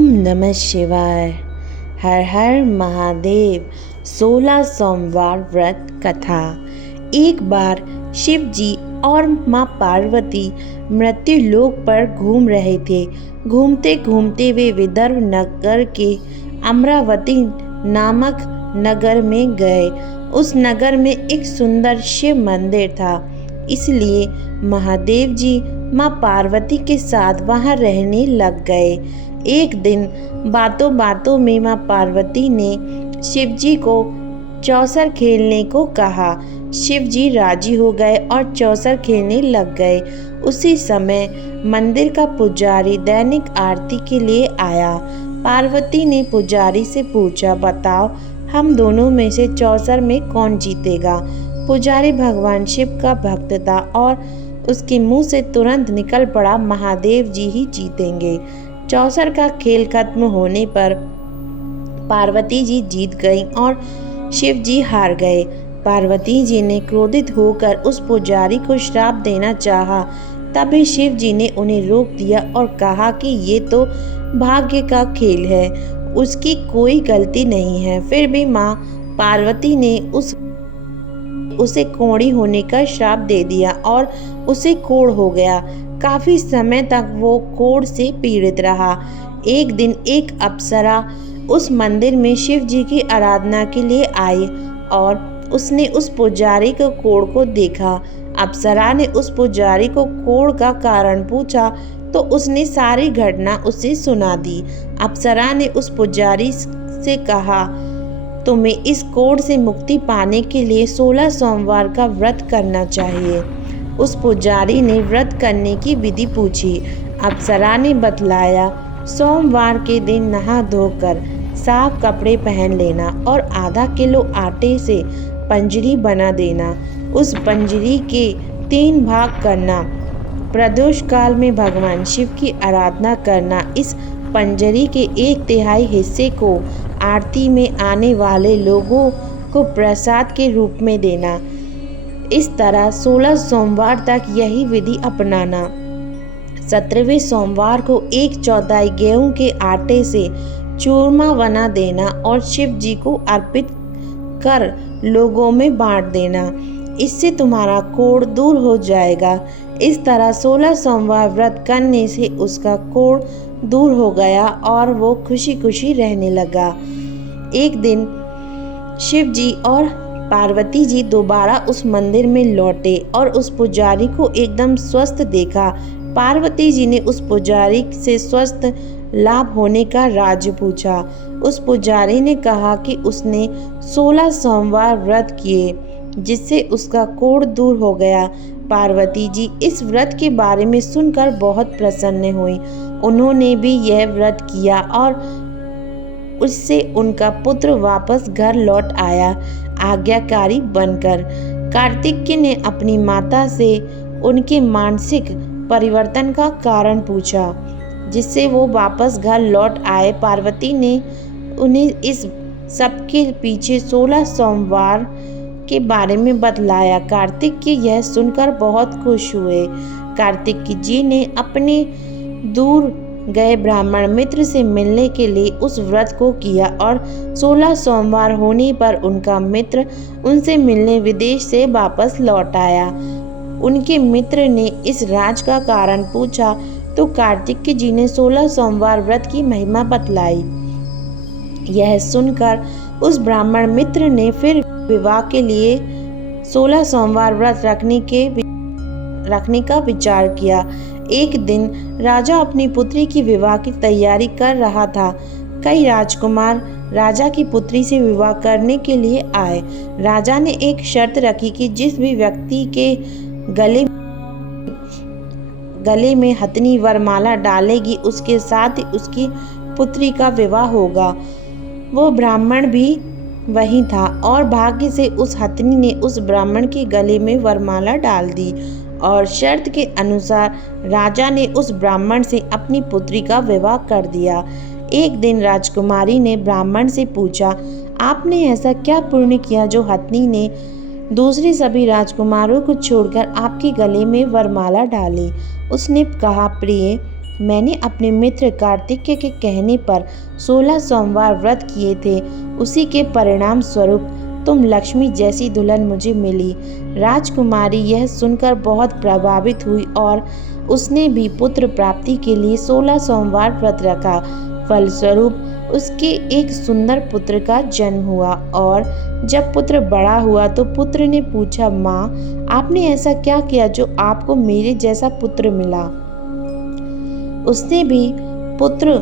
ओम नमः शिवाय। हर हर महादेव। 16 सोमवार व्रत कथा। एक बार शिव जी और माँ पार्वती मृत्यु लोक पर घूम रहे थे। घूमते घूमते वे विदर्भ नगर के अमरावती नामक नगर में गए। उस नगर में एक सुंदर शिव मंदिर था, इसलिए महादेव जी माँ पार्वती के साथ वहां रहने लग गए। एक दिन बातों बातों में माँ पार्वती ने शिव जी को चौसर खेलने को कहा। शिव जी राजी हो गए और चौसर खेलने लग गए। उसी समय मंदिर का पुजारी दैनिक आरती के लिए आया। पार्वती ने पुजारी से पूछा, बताओ हम दोनों में से चौसर में कौन जीतेगा। पुजारी भगवान शिव का भक्त था और उसके मुंह से तुरंत निकल पड़ा, महादेव जी ही जीतेंगे। चौसर का खेल खत्म होने पर पार्वती जी जीत गईं और शिव जी हार गए। पार्वती जी ने क्रोधित होकर उस पुजारी को श्राप देना चाहा, तभी शिव जी ने उन्हें रोक दिया और कहा कि ये तो भाग्य का खेल है, उसकी कोई गलती नहीं है। फिर भी माँ पार्वती ने उसे कोढ़ी होने का श्राप दे दिया और उसे कोढ़ हो गया। काफी समय तक वो कोढ़ से पीड़ित रहा। एक दिन एक अप्सरा उस मंदिर में शिव जी की आराधना के लिए आई और उसने उस पुजारी को कोढ़ को देखा। अप्सरा ने उस पुजारी को कोढ़ का कारण पूछा तो उसने सारी घटना उसे सुना दी। अप्सरा ने उस पुजारी से कहा, तुम्हें इस कोढ़ से मुक्ति पाने के लिए 16 सोमवार का व्रत करना चाहिए। उस पुजारी ने व्रत करने की विधि पूछी। अप्सरा ने बतलाया, सोमवार के दिन नहा धोकर साफ कपड़े पहन लेना और आधा किलो आटे से पंजरी बना देना। उस पंजरी के 3 भाग करना। प्रदोष काल में भगवान शिव की आराधना करना। इस पंजरी के 1/3 हिस्से को आरती में आने वाले लोगों को प्रसाद के रूप में देना। इस तरह 16 सोमवार तक यही विधि अपनाना। 17वें सोमवार को 1/4 गेहूं के आटे से चूरमा बना देना और शिव जी को अर्पित कर लोगों में बांट देना। इससे तुम्हारा कोढ़ दूर हो जाएगा। इस तरह 16 सोमवार व्रत करने से उसका कोढ़ दूर हो गया और वो खुशी खुशी रहने लगा। एक दिन शिव जी और पार्वती जी दोबारा उस मंदिर में लौटे और उस पुजारी को एकदम स्वस्थ देखा। पार्वती जी ने उस पुजारी से स्वस्थ लाभ होने का राज पूछा। उस पुजारी ने कहा कि उसने 16 सोमवार व्रत किए जिससे उसका कोढ़ दूर हो गया। पार्वती जी इस व्रत के बारे में सुनकर बहुत प्रसन्न हुई। उन्होंने भी यह व्रत किया और उससे उनका पुत्र वापस घर लौट आया, आज्ञाकारी बनकर। कार्तिकेय ने अपनी माता से उनके मानसिक परिवर्तन का कारण पूछा, जिससे वो वापस घर लौट आए। पार्वती ने उन्हें इस सब के पीछे 16 सोमवार के बारे में बतलाया। कार्तिकेय यह सुनकर बहुत खुश हुए। कार्तिकेय जी ने अपने दूर गए ब्राह्मण मित्र से मिलने के लिए उस व्रत को किया और 16 सोमवार होने पर उनका मित्र उनसे मिलने विदेश से वापस लौट आया। उनके मित्र ने इस राज का कारण पूछा तो कार्तिकेय जी ने 16 सोमवार व्रत की महिमा बतलाई। यह सुनकर उस ब्राह्मण मित्र ने फिर विवाह के लिए 16 सोमवार व्रत रखने का विचार किया। एक दिन राजा अपनी पुत्री की विवाह की तैयारी कर रहा था। कई राजकुमार राजा की पुत्री से विवाह करने के लिए आए। राजा ने एक शर्त रखी कि जिस भी व्यक्ति के गले में हथनी वरमाला डालेगी उसके साथ ही उसकी पुत्री का विवाह होगा। वो ब्राह्मण भी वही था और भाग्य से उस हथनी ने उस ब्राह्मण के गले में वरमाला डाल दी और शर्त के अनुसार राजा ने उस ब्राह्मण से अपनी पुत्री का विवाह कर दिया। एक दिन राजकुमारी ने ब्राह्मण से पूछा, आपने ऐसा क्या पुण्य किया जो हथनी ने दूसरे सभी राजकुमारों को छोड़कर आपके गले में वरमाला डाली। उसने कहा, प्रिय, मैंने अपने मित्र कार्तिकेय के कहने पर 16 सोमवार व्रत किए थे, उसी के परिणाम स्वरूप तुम लक्ष्मी जैसी दुल्हन मुझे मिली। राजकुमारी यह सुनकर बहुत प्रभावित हुई और उसने भी पुत्र प्राप्ति के लिए 16 सोमवार व्रत रखा। फलस्वरूप उसके एक सुंदर पुत्र का जन्म हुआ। और जब पुत्र बड़ा हुआ तो पुत्र ने पूछा, माँ, आपने ऐसा क्या किया जो आपको मेरे जैसा पुत्र मिला? उसने भी पुत्र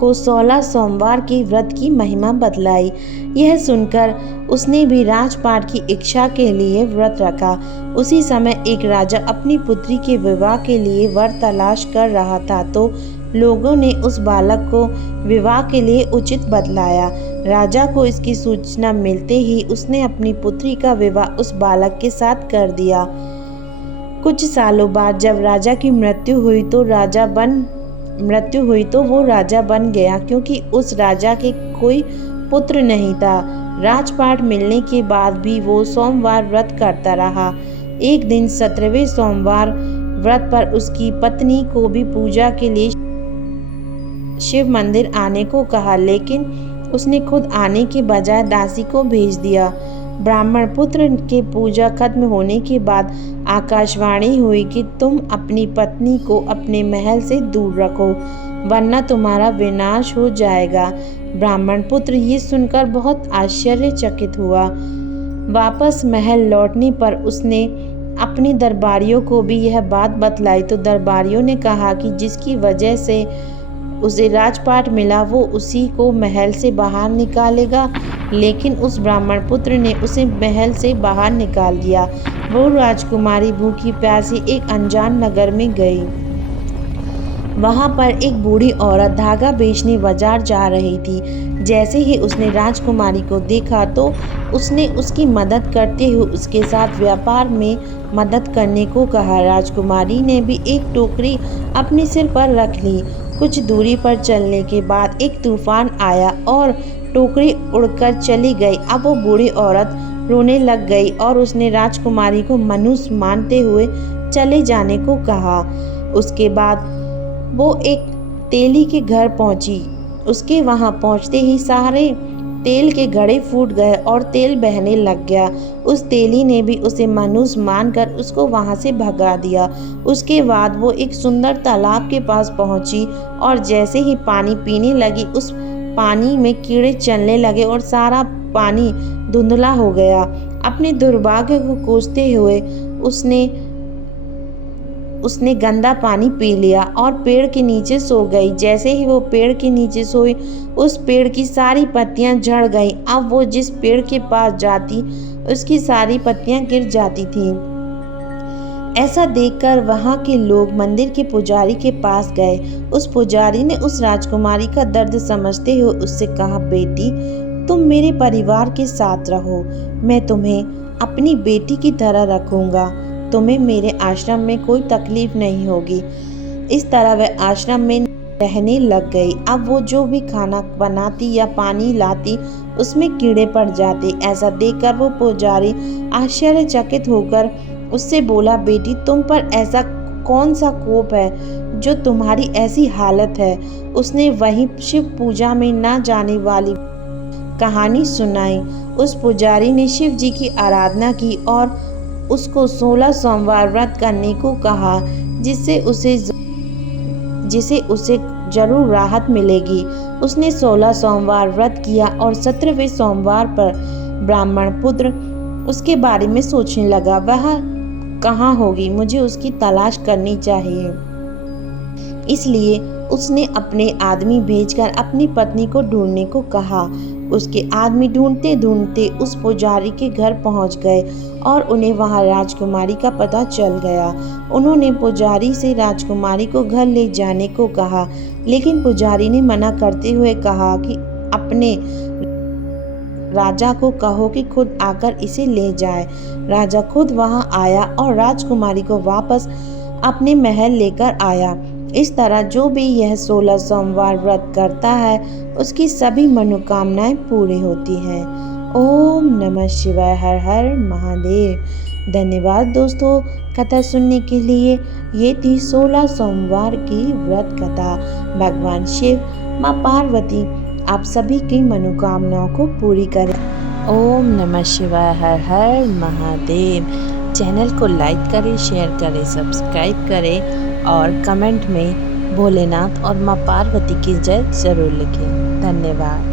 को 16 सोमवार के व्रत की महिमा बतलाई। यह सुनकर उसने भी राजपाट की इच्छा के लिए व्रत रखा। उसी समय एक राजा अपनी पुत्री के विवाह के लिए वर तलाश कर रहा था, तो लोगों ने उस बालक को विवाह के लिए उचित बतलाया। राजा को इसकी सूचना मिलते ही उसने अपनी पुत्री का विवाह उस बालक के साथ कर दिया। कुछ सालों बाद जब राजा की मृत्यु हुई तो वो राजा बन गया, क्योंकि उस राजा के कोई पुत्र नहीं था। राजपाट मिलने के बाद भी वो सोमवार व्रत करता रहा। एक दिन 17वें सोमवार व्रत पर उसकी पत्नी को भी पूजा के लिए शिव मंदिर आने को कहा, लेकिन उसने खुद आने के बजाय दासी को भेज दिया। ब्राह्मण पुत्र के पूजा खत्म होने के बाद आकाशवाणी हुई कि तुम अपनी पत्नी को अपने महल से दूर रखो, वरना तुम्हारा विनाश हो जाएगा। ब्राह्मण पुत्र ये सुनकर बहुत आश्चर्यचकित हुआ। वापस महल लौटने पर उसने अपने दरबारियों को भी यह बात बतलाई, तो दरबारियों ने कहा कि जिसकी वजह से उसे राजपाट मिला वो उसी को महल से बाहर निकालेगा, लेकिन उस ब्राह्मण पुत्र ने उसे महल से बाहर निकाल दिया। वो राजकुमारी भूखी प्यासी एक अनजान नगर में गई। वहाँ पर एक बूढ़ी औरत धागा बेचने बाजार जा रही थी। जैसे ही उसने राजकुमारी को देखा तो उसने उसकी मदद करते हुए उसके साथ व्यापार में मदद करने को कहा। राजकुमारी ने भी एक टोकरी अपने सिर पर रख ली। कुछ दूरी पर चलने के बाद एक तूफान आया और टोकरी उड़कर चली गई। अब वो बूढ़ी औरत रोने लग गई और उसने राजकुमारी को मनुष्य मानते हुए चले जाने को कहा। उसके बाद वो एक तेली के घर पहुंची। उसके वहां पहुंचते ही सारे तेल के घड़े फूट गए और तेल बहने लग गया। उस तेली ने भी उसे मनुष्य मानकर उसको वहां से भगा दिया। उसके बाद वो एक सुंदर तालाब के पास पहुंची और जैसे ही पानी पीने लगी उस पानी में कीड़े चलने लगे और सारा पानी धुंधला हो गया। अपने दुर्भाग्य को कोसते हुए उसने गंदा पानी पी लिया और पेड़ के नीचे सो गई। जैसे ही वो पेड़ के नीचे सोई उस पेड़ की सारी पत्तियां झड़ गईं। अब वो जिस पेड़ के पास जाती उसकी सारी पत्तियां गिर जाती थीं। ऐसा देखकर वहां के लोग मंदिर के पुजारी के पास गए। उस पुजारी ने उस राजकुमारी का दर्द समझते हुए उससे कहा, बेटी, तुम मेरे परिवार के साथ रहो, मैं तुम्हें अपनी बेटी की तरह रखूंगा, तुम्हें मेरे आश्रम में कोई तकलीफ नहीं होगी। इस तरह वह आश्रम में रहने लग गई। अब वो जो भी खाना बनाती या पानी लाती उसमें कीड़े पड़ जाते। ऐसा देखकर वो पुजारी आश्चर्यचकित होकर उससे बोला, बेटी, तुम पर ऐसा कौन सा कोप है जो तुम्हारी ऐसी हालत है? उसने वहीं शिव पूजा में ना जाने वाली कहानी सुनाई। उस पुजारी ने शिव जी की आराधना की और उसको 16 सोमवार व्रत करने को कहा, जिससे उसे जरूर राहत मिलेगी। उसने 16 सोमवार व्रत किया और 17वें सोमवार पर ब्राह्मण पुत्र उसके बारे में सोचने लगा, वह कहाँ होगी, मुझे उसकी तलाश करनी चाहिए। इसलिए उसने अपने आदमी भेजकर अपनी पत्नी को ढूंढने को कहा। उसके आदमी ढूंढते ढूंढते उस पुजारी के घर पहुंच गए और उन्हें वहां राजकुमारी का पता चल गया। उन्होंने पुजारी से राजकुमारी को घर ले जाने को कहा, लेकिन पुजारी ने मना करते हुए कहा कि अपने राजा को कहो कि खुद आकर इसे ले जाए। राजा खुद वहां आया और राजकुमारी को वापस अपने महल लेकर आया। इस तरह जो भी यह 16 सोमवार व्रत करता है उसकी सभी मनोकामनाएं पूरी होती हैं। ओम नमः शिवाय। हर हर महादेव। धन्यवाद दोस्तों कथा सुनने के लिए। ये थी 16 सोमवार की व्रत कथा। भगवान शिव, माँ पार्वती आप सभी की मनोकामनाओं को पूरी करें। ओम नमः शिवाय। हर हर महादेव। चैनल को लाइक करें, शेयर करें, सब्सक्राइब करें और कमेंट में भोलेनाथ और माँ पार्वती की जय जरूर लिखें। धन्यवाद।